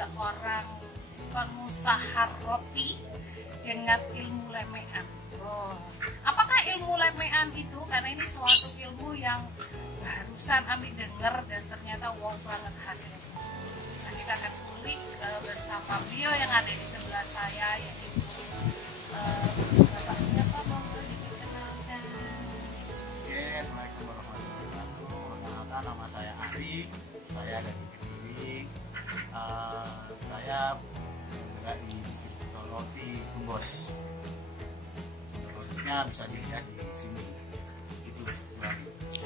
seorang pengusaha roti dengan ilmu lemean. Oh, apakah ilmu lemean itu? Karena ini suatu ilmu yang barusan Ami dengar dan ternyata wow banget hasilnya. Nah, kita akan kulik bersama beliau yang ada di sebelah saya, yaitu Bapak siapa, monggo diperkenalkan. Oke, Assalamualaikum warahmatullahi wabarakatuh. Perkenalkan, nama saya Ari, saya dari Kediri. Saya bergerak di distributor roti Gembos. Rotinya bisa dilihat di sini. Itu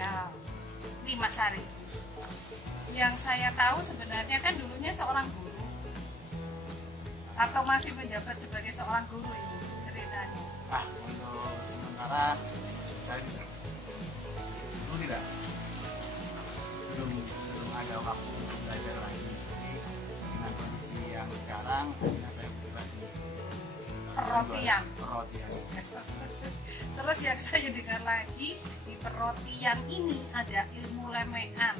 Nah, ini Mas Ari. Yang saya tahu sebenarnya kan dulunya seorang guru atau masih menjabat sebagai seorang guru ini ceritanya. Untuk sementara saya belum ada waktu untuk belajar lagi. Jadi dengan kondisi yang sekarang hanya saya bergerak di Perrotian. perrotian. Terus yang saya dengar lagi di perrotian ini ada ilmu lemean.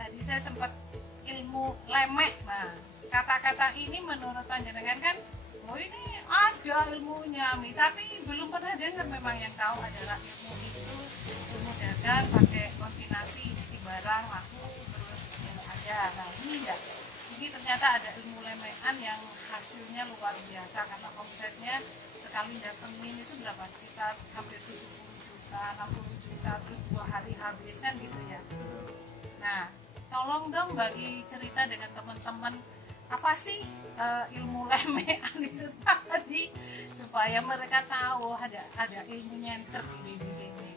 Tadi saya sempat ilmu lemek. Nah, kata-kata ini menurut panjenengan kan, oh ini ada ilmunya, Mi, tapi belum pernah dengar. Memang yang tahu adalah ilmu itu, ilmu dagang pakai konsignasi, jadi barang laku terus yang ada. Nah ini enggak. Ini ternyata ada ilmu lemean yang hasilnya luar biasa karena omsetnya sekali datengin itu berapa, sekitar hampir 70 juta, 60 juta, terus 2 hari habis kan gitu ya. Nah, tolong dong bagi cerita dengan teman-teman apa sih ilmu lemean itu tadi supaya mereka tahu ada ilmunya yang terpilih di sini.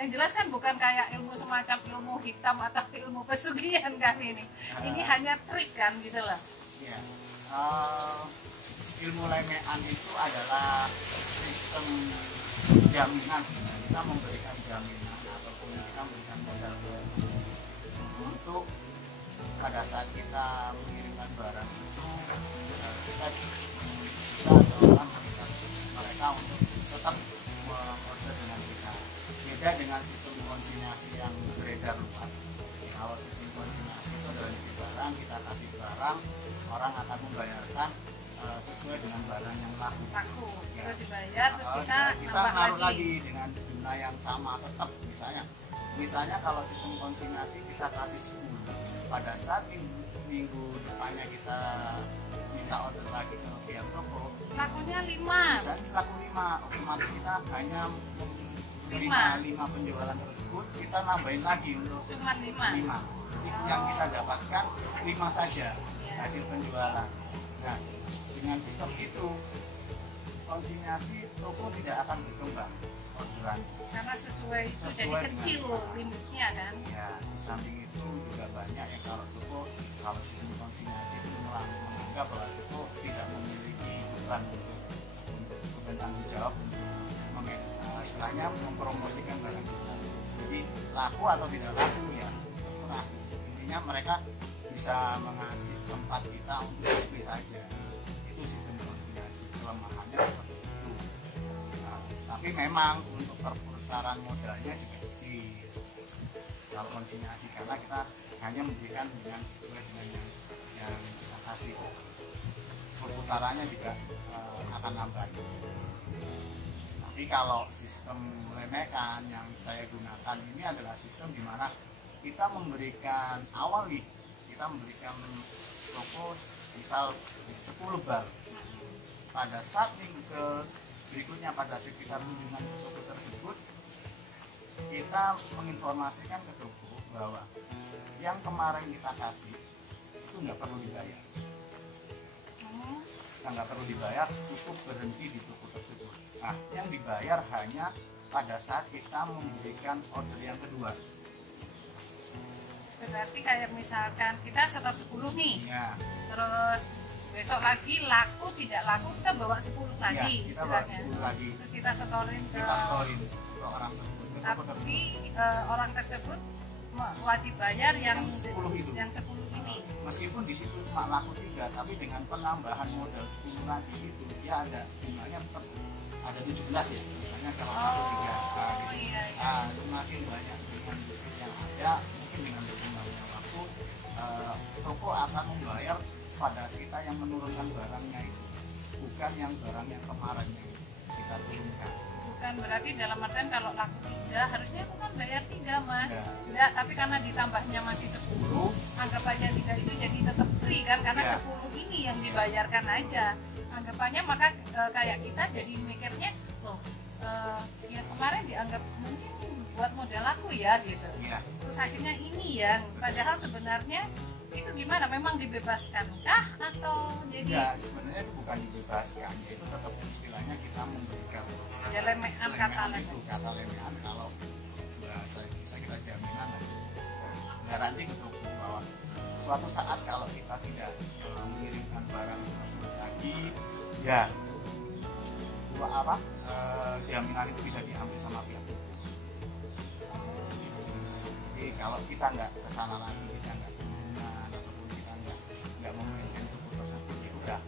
Yang jelas kan bukan kayak ilmu semacam ilmu hitam atau ilmu pesugihan kan ini. Ini hanya trik kan gitu loh. Ya, ilmu lemean itu adalah sistem jaminan. Kita memberikan jaminan ataupun kita memberikan modal untuk pada saat kita mengirimkan barang itu kita seolah mengikat mereka untuk tetap mengorder dengan kita. Beda dengan sistem konsinyasi yang beredar luas. Kalau sistem konsinyasi itu adalah di barang, kita kasih barang, orang akan membayarkan sesuai dengan barang yang laku. Ya. Terus dibayar, terus kita naruh lagi dengan jumlah yang sama tetap. Misalnya kalau sistem konsinyasi kita kasih 10, pada saat minggu depannya kita minta order lagi ke pihak toko, lakunya 5. misalnya laku 5, otomatis kita hanya menerima 5 penjualan tersebut, kita nambahin lagi untuk cuma 5. Yang kita dapatkan 5 saja hasil penjualan. Nah, dengan sistem itu konsinyasi toko tidak akan berkembang orderan karena sesuai itu jadi kecil limitnya kan. Ya, di samping itu juga banyak yang kalau toko, kalau sistem konsinyasi itu menganggap bahwa toko tidak memiliki beban untuk bertanggung jawab untuk istilahnya mempromosikan barang kita. Jadi laku atau tidak laku ya terserah. Intinya mereka bisa mengasih tempat kita untuk display saja. Itu sistem konsinyasi, kelemahannya seperti itu. Nah, tapi memang untuk perputaran modalnya juga di kalau konsinyasi karena kita hanya memberikan dengan sesuai dengan yang kita kasih, perputarannya juga akan nambah. Tapi kalau sistem lemekan yang saya gunakan ini adalah sistem di mana kita memberikan kita memberikan toko misal 10 bar. Pada saat minggu berikutnya pada sekitar kunjungan toko tersebut, kita menginformasikan ke toko bahwa yang kemarin kita kasih itu nggak perlu dibayar. Nggak perlu dibayar, cukup berhenti di toko tersebut. Nah, yang dibayar hanya pada saat kita memberikan order yang kedua. Berarti kayak misalkan kita setor 10 nih, Ya. Terus besok lagi laku tidak laku kita bawa 10 lagi, Ya, kita bawa 10 lagi. Terus kita setorin ke orang tersebut. tapi orang tersebut wajib bayar yang 10 itu. Yang 10 ini. Meskipun di situ cuma laku 3, tapi dengan penambahan modal 10 lagi itu dia ada jumlahnya tetap ada 17 ya. Misalnya kalau laku 3. Iya. Semakin banyak dengan yang ada, mungkin dengan berkembangnya waktu toko akan membayar pada kita yang menurunkan barangnya itu, bukan yang barang yang kemarinnya kita turunkan. Bukan berarti dalam artian kalau laku 3 harusnya aku kan bayar 3 mas. Ya. Enggak, tapi karena ditambahnya masih 10, anggapannya 3 itu jadi tetap free kan, karena Ya. 10 ini yang dibayarkan aja anggapannya. Maka kayak kita jadi mikirnya loh, yang kemarin dianggap mungkin buat modal aku ya gitu. Ya. Terus akhirnya ini ya, padahal sebenarnya itu gimana, memang dibebaskan kah atau jadi Ya, sebenarnya itu bukan dibebaskan, itu tetap istilahnya kita memberikan ya lemehan, kata lemehan itu, lemehan. kata lemehan. Kalau bahasa bisa kita jaminan garansi ke toko bahwa suatu saat kalau kita tidak mengirimkan barang tersebut lagi, ya jaminan itu bisa diambil sama pihak toko. Jadi kalau kita nggak kesana lagi, kita nggak hubungan ataupun kita nggak memainkan toko tersebut, ya udah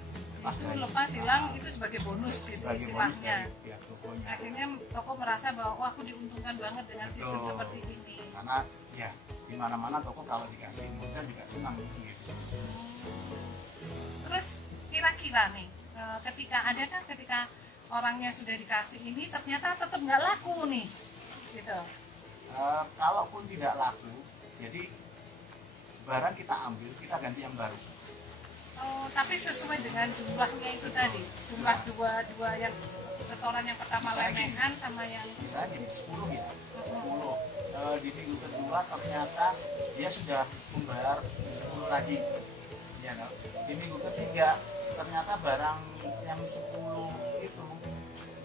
Itu lepas hilang itu sebagai bonus gitu sebagai bonus istilahnya. dari pihak tokonya. Akhirnya toko merasa bahwa wah, aku diuntungkan banget dengan sistem Betul. seperti ini. Karena ya di mana-mana toko kalau dikasih modal juga senang gitu. Terus kira-kira nih, ketika orangnya sudah dikasih ini ternyata tetap nggak laku nih, gitu. Kalaupun tidak laku, jadi barang kita ambil, kita ganti yang baru. Oh, tapi sesuai dengan jumlahnya itu tadi, jumlah dua yang setoran yang pertama lemehan sama yang Bisa jadi 10 ya, 10. Di minggu kedua ternyata dia sudah membayar 10 lagi. Ya, no? Di minggu ketiga ternyata barang yang 10 itu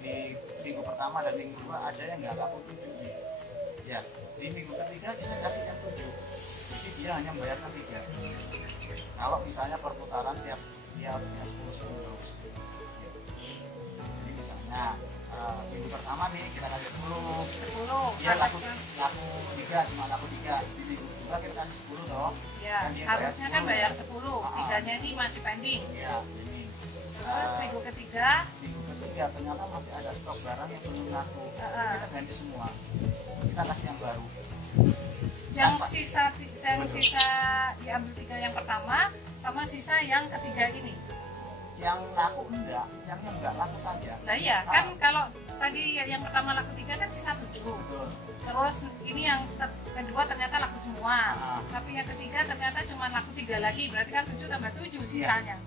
di minggu pertama dan minggu kedua ada yang nggak laku 7. Ya, di minggu ketiga saya kasih yang 7. Jadi dia hanya membayar 3. Kalau misalnya perputaran tiap 10 terus. Jadi misalnya minggu pertama nih kita kasih 10. 10. Dia laku 3, cuma laku 3. Di minggu kedua kita kasih 10 dong. Ya, Dan dia harusnya kan bayar 10, Ah. tiganya ini masih pending. Iya, ini. Terus minggu ketiga, Minggu ketiga ternyata masih ada stok barang yang belum laku. Ah. Kita ganti semua. Kita kasih yang baru. yang Apa? sisa diambil 3 yang pertama sama sisa yang ketiga ini. Yang laku enggak, yang enggak laku saja. Nah iya, kan kalau tadi yang pertama laku 3 kan sisa 7. Betul. Terus ini yang kedua ternyata laku semua. Ah. Tapi yang ketiga ternyata cuma laku 3 lagi. Berarti kan 7 tambah 7 sisanya.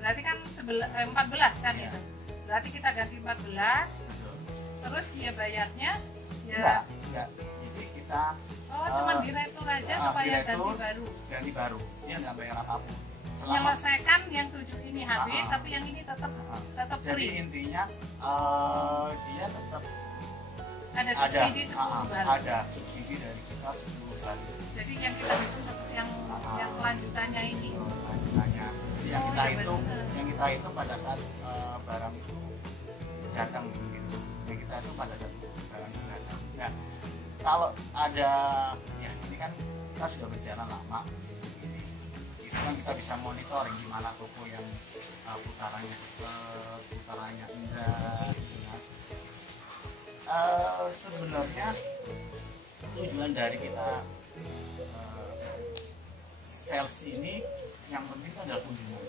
Berarti kan 14 kan Iya. itu. Berarti kita ganti 14. Betul. Terus dia bayarnya Enggak, ya enggak. Jadi kita cuma diretur aja supaya diretur, ganti baru. ganti baru. Dia enggak bayar apapun. Menyelesaikan yang 7 ini habis, Ah. tapi yang ini tetap Jadi free. intinya dia tetap Ada ada subsidi 10 bulan. ada subsidi dari kita 10 kali. Jadi yang kita hitung yang lanjutannya ini. Lanjutannya. Jadi yang Oh, kita iya hitung, benar. yang kita hitung pada saat barang itu datang gitu. Yang kita itu pada saat barang itu datang. Nah, kalau ada ya ini kan kita sudah berjalan lama sistem ini. Itu kan kita bisa monitoring gimana toko yang putarannya cepat, putarannya indah. Sebenarnya tujuan dari kita sales ini yang penting itu adalah kunjungan.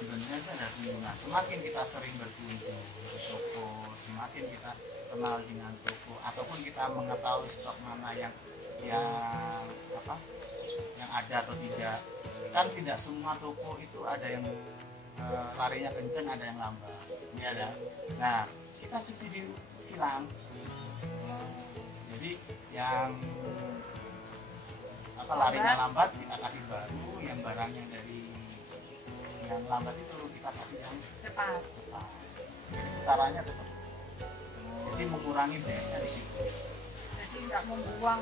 Sebenarnya itu adalah kunjungan. Semakin kita sering berkunjung ke toko, semakin kita kenal dengan toko, ataupun kita mengetahui stok mana yang ada atau tidak. Kan tidak semua toko itu ada yang larinya kenceng, ada yang lambat. Ini ada. Nah, kita subsidi silang. Jadi yang larinya lambat kita kasih baru, yang barangnya dari yang lambat itu kita kasih yang Cepat. cepat. Jadi putarannya tetap. Jadi mengurangi BS-nya di situ. Jadi nggak membuang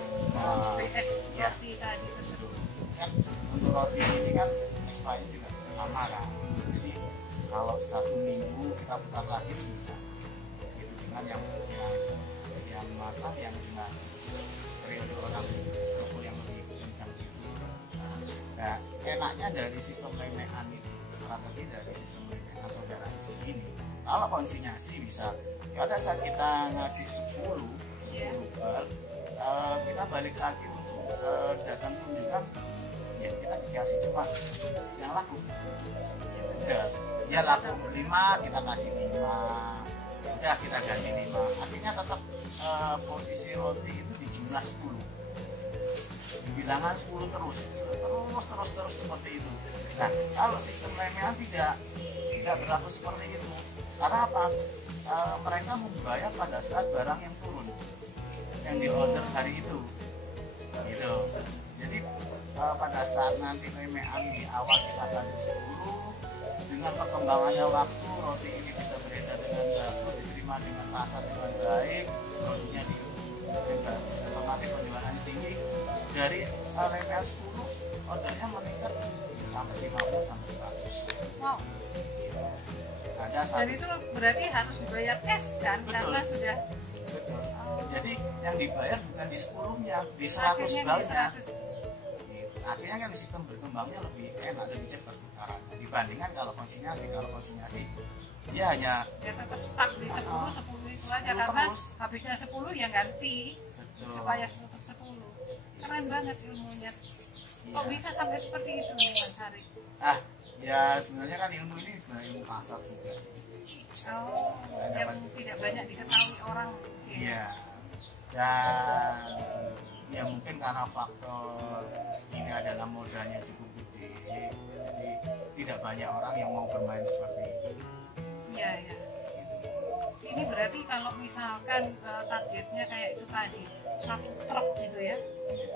BS Iya. roti tadi tersebut. Kan untuk roti ini kan expiry juga lama kan. Jadi kalau 1 minggu kita putar lagi bisa. Gitu dengan yang matang, yang dengan periode orang toko yang lebih kencang gitu. Nah, enaknya dari sistem lemehan itu, strategi dari sistem lemehan atau garansi ini, kalau konsinyasi bisa pada saat kita ngasih 10 bal, kita balik lagi untuk datang kunjungan, ya kita kasih cuma yang laku. Ya laku 5 kita kasih 5, udah kita ganti 5, artinya tetap posisi roti itu di jumlah 10, di bilangan 10 terus seperti itu. Nah kalau sistem lemean tidak berlaku seperti itu. Karena apa? Mereka membayar pada saat barang yang turun, yang di order hari itu gitu. Jadi pada saat nanti lemean di awal kita kasih 10, dengan perkembangannya waktu roti ini bisa beredar dengan bagus, diterima dengan pasar dengan baik, rotinya di otomatis penjualan tinggi. Dari level 10 ordernya meningkat sampai 50 sampai 100. Wow. Ada satu. Dan itu berarti harus dibayar cash kan? Betul. Karena sudah. Betul. Jadi yang dibayar bukan di 10-nya, di 100 balnya. Akhirnya kan sistem berkembangnya lebih enak, lebih cepat putarannya dibandingkan kalau konsinyasi. Kalau konsinyasi dia hanya tetap stuck di 10 itu aja, karena habisnya 10 ya ganti. Betul. Supaya tetap 10. Keren banget ilmunya. Kok bisa sampai seperti itu nih Mas Hari? Ya sebenarnya kan ilmu ini sebenarnya ilmu pasar juga. Yang tidak banyak diketahui orang. Iya. Dan ya mungkin karena faktor ini adalah modalnya cukup gede, jadi tidak banyak orang yang mau bermain seperti itu. Iya. Ini berarti kalau misalkan targetnya kayak itu tadi 1 truk gitu ya,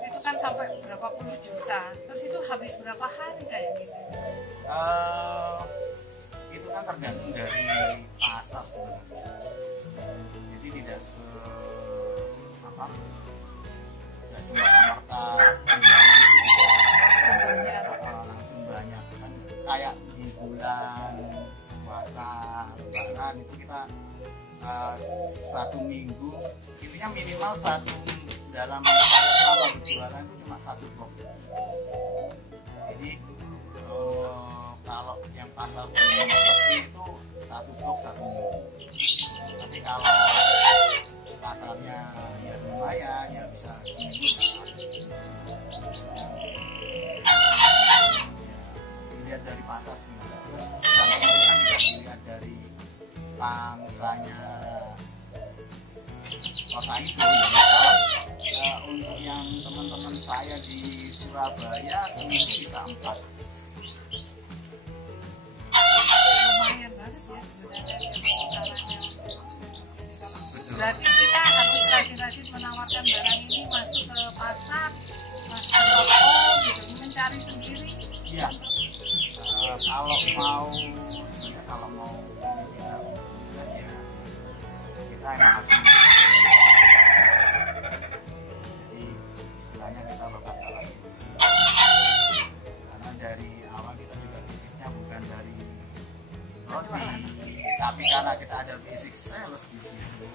itu kan sampai berapa puluh juta, terus itu habis berapa hari kayak gitu? Itu kan tergantung dari pasar sebenarnya. Jadi tidak semata-mata langsung banyak kan, kayak di bulan puasa lebaran itu kita 1 minggu intinya minimal dalam berjualan itu cuma 1 box. Jadi kalau yang pasar seperti itu 1 box 1 minggu. Tapi kalau pasarnya ya lumayan ya bisa seminggu. Dilihat dari pasar sih. Terus kan juga dilihat dari pangsanya kota itu. Untuk yang teman-teman saya di Surabaya seminggu bisa 4. Lumayan banget ya sebenarnya. Berarti kita harus rajin-rajin menawarkan barang ini masuk ke pasar, masuk ke toko gitu, mencari sendiri. Iya. Kalau mau ya kita emang harus. Jadi istilahnya kita bakal kalah. Karena dari awal kita juga basicnya bukan dari roti, tapi karena kita ada basic sales di situ.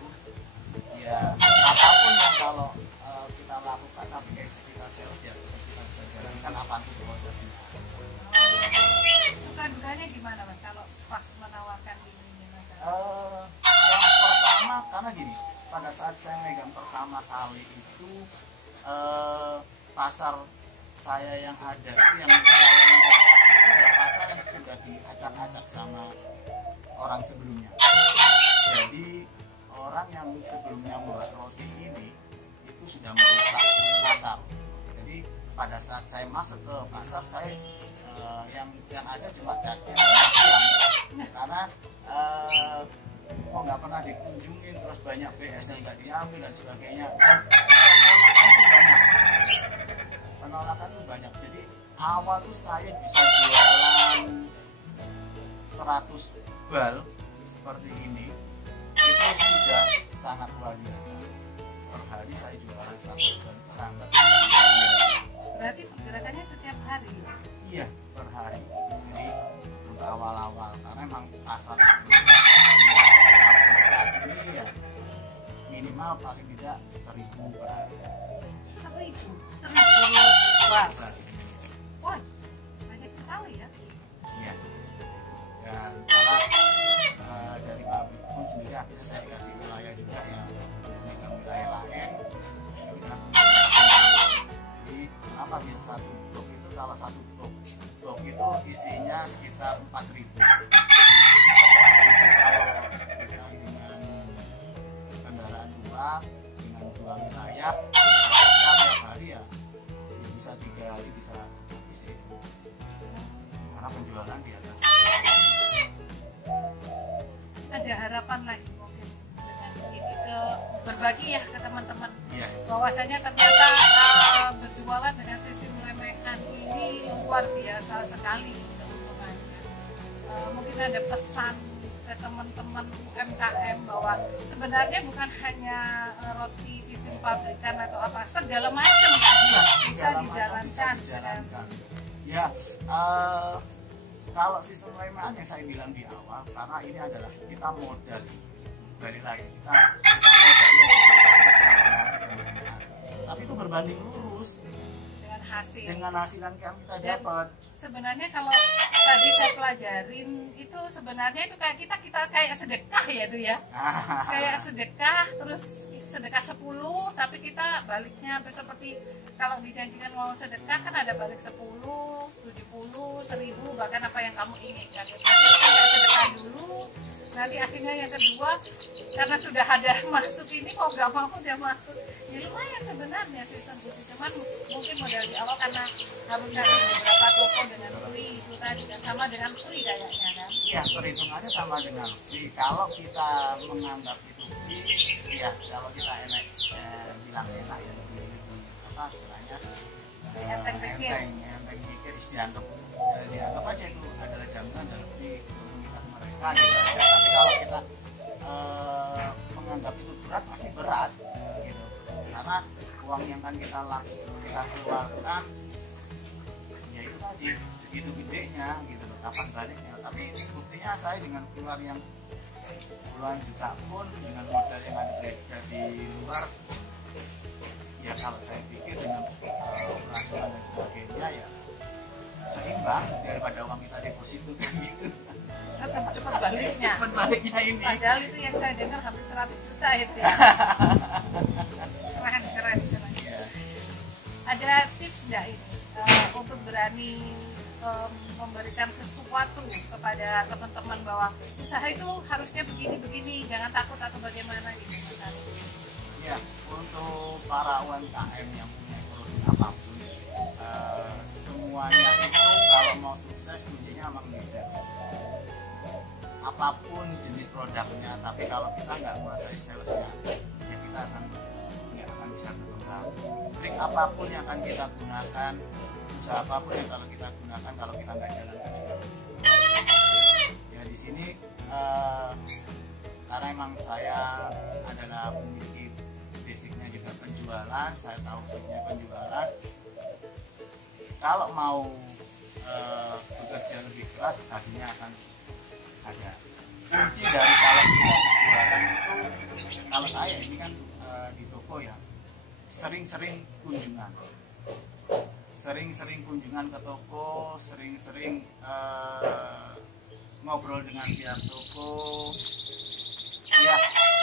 Ya apapun yang kalau kita lakukan tapi kita sales ya kita bisa jalankan apapun prosesnya. Suka dukanya gimana Mas kalau pas menawarkan ini? Yang pertama karena gini, pada saat saya megang pertama kali itu pasar saya yang ada itu yang adalah pasar yang sudah diacak-acak sama orang sebelumnya. Jadi orang yang sebelumnya membuat roti ini itu sudah merusak pasar. Jadi pada saat saya masuk ke pasar saya yang ada cuma cacing dan ayam, karena kok nggak pernah dikunjungin, terus banyak BS yang nggak diambil dan sebagainya. Penolakan itu banyak. Jadi awal tuh saya bisa jualan 100 bal seperti ini, itu sudah sangat luar biasa. Per hari saya jualan 100 bal, sangat luar biasa. Berarti pergerakannya setiap hari? Iya, per hari. Jadi untuk awal-awal karena emang pasar ini ya minimal paling tidak 1.000 per hari. 1.000? Wah, wah, banyak sekali ya. iya. Dan karena dari pabrik pun sendiri akhirnya saya kasih wilayah juga ya, megang wilayah lain. Ya udah. Jadi apa biar 1 blok itu kalau satu box itu isinya sekitar 4.000. Kalau kita dengan kendaraan dua, dengan 2 wilayah, setiap hari ya bisa 3 hari bisa habis itu. Karena penjualan di atas. Ada harapan lagi mungkin dengan ini ke berbagi ya ke teman-teman, bahwasanya ternyata berjualan dengan sistem remehan ini luar biasa sekali keuntungannya. Mungkin ada pesan ke teman-teman UMKM bahwa sebenarnya bukan hanya roti sistem pabrikan atau apa, segala macam bisa dijalankan. Ya, kalau sistem remehan yang saya bilang di awal, karena ini adalah kita modal, balik lagi kita tapi itu berbanding lurus dengan hasil yang kita dapat. Sebenarnya kalau tadi saya pelajarin itu sebenarnya itu kayak kita kayak sedekah ya tuh ya, kayak sedekah, terus sedekah 10 tapi kita baliknya seperti kalau dijanjikan mau sedekah kan ada balik 10, 70, 1000 bahkan apa yang kamu inginkan. Jadi kita nggak sedekah dulu, nanti akhirnya yang kedua karena sudah ada masuk ini kok nggak mau dia masuk. Ya lumayan sebenarnya sistem itu, cuman mungkin modal di awal karena harus dari beberapa toko dengan free itu tadi dan sama dengan free kayaknya kan. Iya, perhitungannya sama dengan free. Kalau kita menganggap itu free, ya kalau kita bilang enak ya lebih apa istilahnya enteng pikir dianggap aja itu adalah jaminan dan free untuk mereka gitu. Tapi kalau kita menganggap itu berat, masih berat gitu, karena uang yang kan kita keluarkan ya itu tadi segitu gedenya gitu, kapan baliknya. Tapi buktinya saya dengan keluar yang puluhan juta pun dengan modal yang ada di luar, ya kalau saya pikir dengan peraturan dan sebagainya ya seimbang daripada uang kita deposito kan gitu. Cepat baliknya. Cepat baliknya ini. Padahal itu yang saya dengar hampir 100 juta itu ya. Keren. Ya. Ada tips nggak ini untuk berani memberikan sesuatu kepada teman-teman bahwa usaha itu harusnya begini, jangan takut atau bagaimana gitu? Ya, untuk para UMKM yang punya produk apapun, semuanya itu kalau mau sukses kuncinya emang research. Apapun jenis produknya, tapi kalau kita nggak menguasai salesnya, ya kita nggak akan bisa berkembang. Trik apapun yang akan kita gunakan, usaha apapun yang kalau kita gunakan, kalau kita nggak jalankan, ya di sini karena emang saya adalah memiliki basicnya juga penjualan, saya tahu basicnya penjualan. Kalau mau bekerja lebih keras, hasilnya akan ada. Kunci dari kalau kita berjualan itu, kalau saya ini kan di toko ya, sering-sering kunjungan, ke toko, sering-sering ngobrol dengan pihak toko. Ya,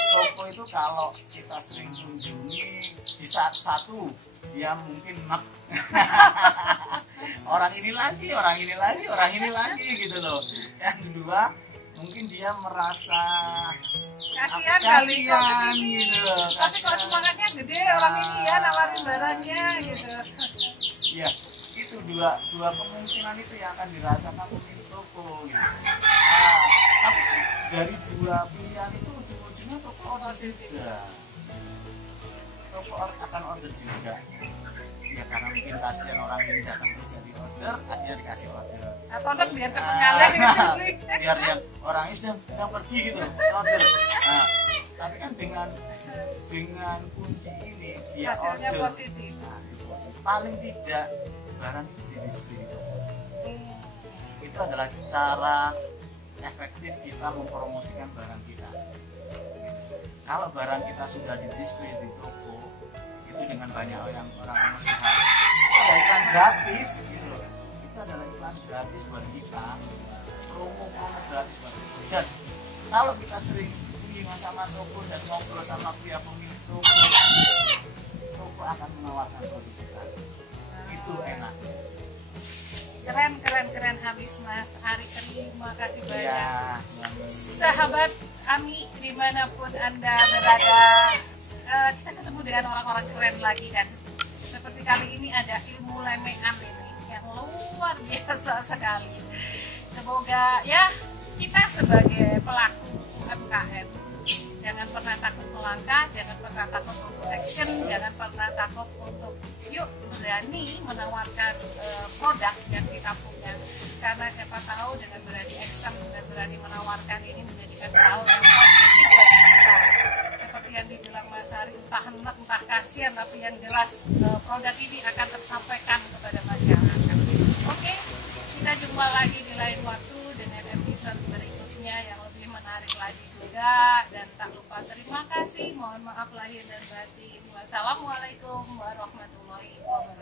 toko itu kalau kita sering kunjungi, di saat satu dia mungkin orang ini lagi gitu loh. Yang kedua mungkin dia merasa kasihan kali kok kesini gitu. Tapi kok semangatnya gede orang ini ya nawarin barangnya gitu. Ya, itu dua kemungkinan itu yang akan dirasakan mungkin toko gitu. Tapi dari dua pilihan itu ujung-ujungnya toko order juga. Toko akan order juga. Ya karena mungkin kasihan orang ini datang terus jadi order, akhirnya dikasih order. Atau biar ketinggalan gitu. Biar yang orang itu sedang pergi gitu, order. Nah, tapi kan dengan kunci ini dia hasilnya order. Positif. Nah, paling tidak barang itu di display itu. Itu adalah cara efektif kita mempromosikan barang kita. Kalau barang kita sudah di display di toko, itu dengan banyak orang melihat, itu ada iklan gratis gitu. Itu adalah iklan gratis buat kita, promo gratis buat kita. Dan kalau kita sering kunjungan sama toko dan ngobrol sama pihak pemilik toko akan menawarkan produk kita. Itu enak. Keren habis Mas Ari. Terima kasih banyak. Ya, Sahabat Ami dimanapun Anda berada, kita ketemu dengan orang-orang keren lagi kan. Seperti kali ini ada ilmu lemean ini yang luar biasa sekali. Semoga ya kita sebagai pelaku UMKM jangan pernah takut melangkah, jangan pernah takut untuk action, jangan pernah takut untuk yuk berani menawarkan produk yang kita punya, karena siapa tahu dengan berani action dan berani menawarkan ini menjadikan hal yang positif bagi kita. Seperti yang dibilang Mas Ari, entah enak entah kasihan, tapi yang jelas produk ini akan tersampaikan kepada masyarakat. Oke, kita jumpa lagi di lain waktu dengan episode berikutnya yang lebih menarik lagi juga. Dan tak lupa terima kasih, mohon maaf lahir dan batin. Wassalamualaikum warahmatullahi wabarakatuh.